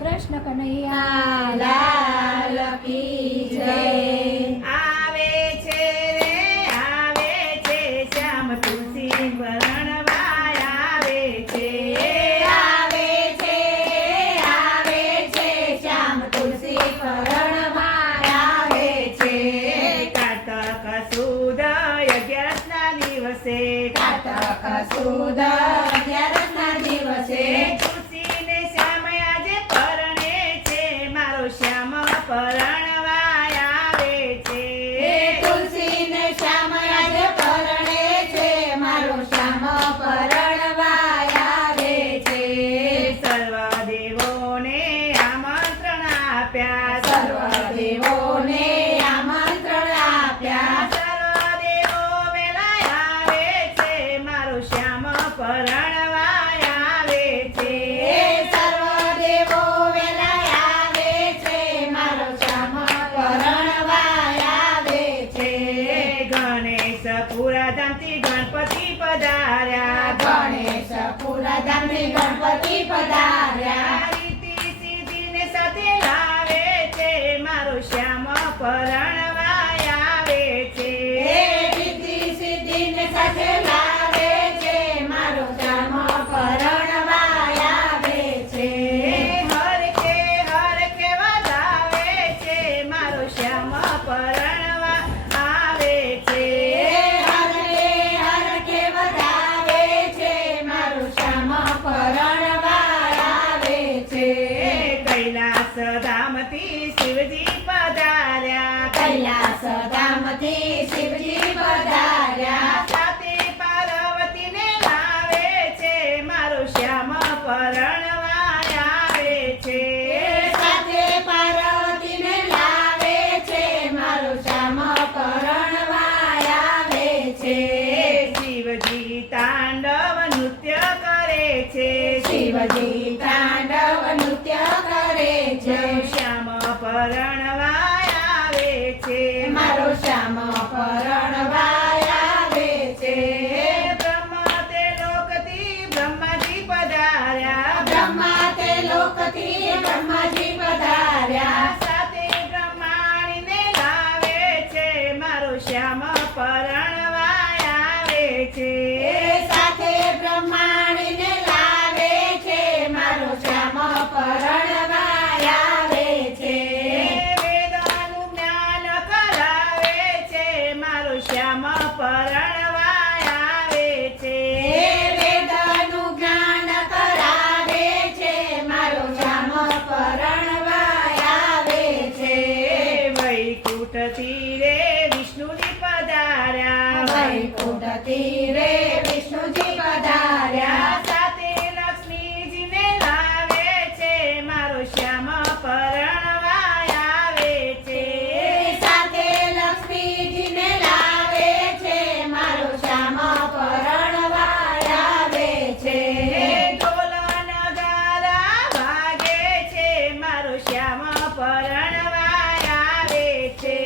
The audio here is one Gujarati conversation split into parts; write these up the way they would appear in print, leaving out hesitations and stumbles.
કૃષ્ણ કનૈયા લાલ કી જય। આવે છે શ્યામ તુલસી પરણવા આવે છે। આવે છે શ્યામ તુલસી પરણવા આવે છે। કારતક સુદ 11ના દિવસે કારતક સુદ 11ના દિવસે તુલસીને શ્યામ આજે પરણે છે મારો શ્યામ પરણવા આવે છે। તુલસીને શ્યામ આજે પરણે છે મારો શ્યામ પરણવા આવે છે। સર્વ દેવોને આમંત્રણ આપ્યા સર્વ દેવોને આમંત્રણ આપ્યા। સર્વ દેવો વેલા આવે છે મારો શ્યામ પરણવા આવે છે। સર્વ દેવો વેલા આવે છે મારો શ્યામ પરણવા આવે છે। ગણેશ પુરાધામથી ગણપતિ પધાર્યા ગણેશ પુરાધામથી ગણપતિ પધાર્યા। રીતિ સિદ્ધિને સાથે લાવે છે મારો શ્યામ પરણવા આવે છે। રીતિ સિદ્ધિને સાથે લાવે છે મારો શ્યામ પરણવા આવે છે। હર કે વધાવે છે મારો શ્યામ પરણવા આવે છે। હર કે વધાવે છે મારો શ્યામ પરણવા આવે છે। કૈલાસ ધામથી શિવજી પધાર્યા કૈલાસ ધામથી શિવજી પધાર્યા। સાથે પાર્વતીને લાવે છે મારો શ્યામ પરણવા આવે છે। સાથે પાર્વતીને લાવે છે મારો શ્યામ પરણવા આવે છે। શિવજી તાંડવ નૃત્ય કરે છે શિવજી તાંડવ નૃત્ય કરે છે શ્યામ પરણવા આવે છે। મારો શ્યામ પરણવા આવે છે। બ્રહ્મ તે લોકથી બ્રહ્માજી પધાર્યા બ્રહ્મા તે લોકથી બ્રહ્માજી પધાર્યા। સાથે બ્રહ્માણીને લાવે છે મારો શ્યામ પરણવા આવે છે। સાથે બ્રહ્માણીને લાવે છે મારો શ્યામ પરણવા આવે છે। વેદનું જ્ઞાન કરાવે છે મારો શ્યામ પરણવા આવે છે। વેદનું જ્ઞાન કરાવે છે મારો શ્યામ પરણવા આવે છે। વૈકુંઠ તીરે વિષ્ણુજી પધાર્યા વૈકુંઠ તીરે વિષ્ણુજી પધાર્યા। સાથે લક્ષ્મીજીને લાવે છે મારો શ્યામ પરણવા આવે છે। સાથે લક્ષ્મીજીને લાવે છે મારો શ્યામ પરણવા આવે છે। ઢોલ નગારા વાગે છે મારો શ્યામ પરણવા આવે છે।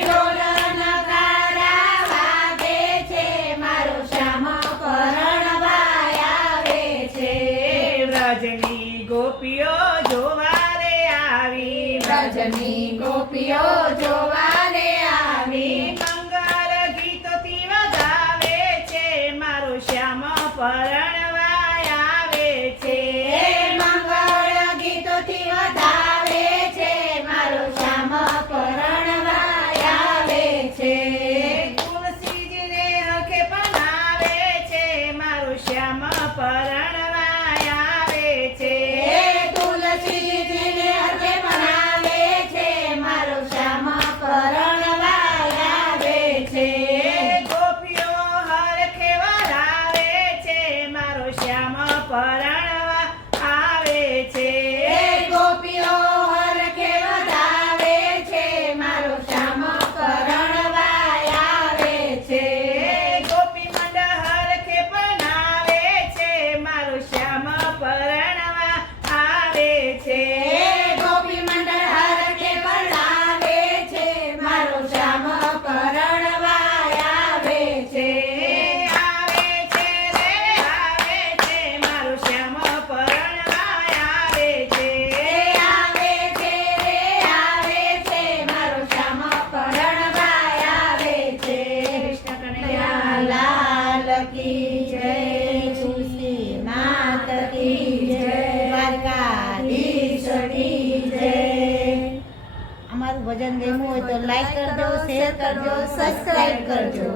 ઢોલ નગારા વાગે છે મારો શ્યામ પરણવા આવે છે। વ્રજની ગોપીઓ જોવા રે આવી વ્રજની ગોપીઓ જોવા રે આવી મંગળ ગીતોથી વધાવે છે મારો શ્યામ પરણવા આવે છે। મંગળ ગીતોથી વધાવે છે મારો શ્યામ પરણવા આવે છે। તુલસીજીને હરખે બનાવે છે મારો શ્યામ પરણવા આવે છે। તુલસીજીને હરખે બનાવે છે મારો શ્યામ પરણવા ભજન ગમ્યું હોય તો લાઈક કરજો, શેર કરજો, સબસ્ક્રાઈબ કરજો.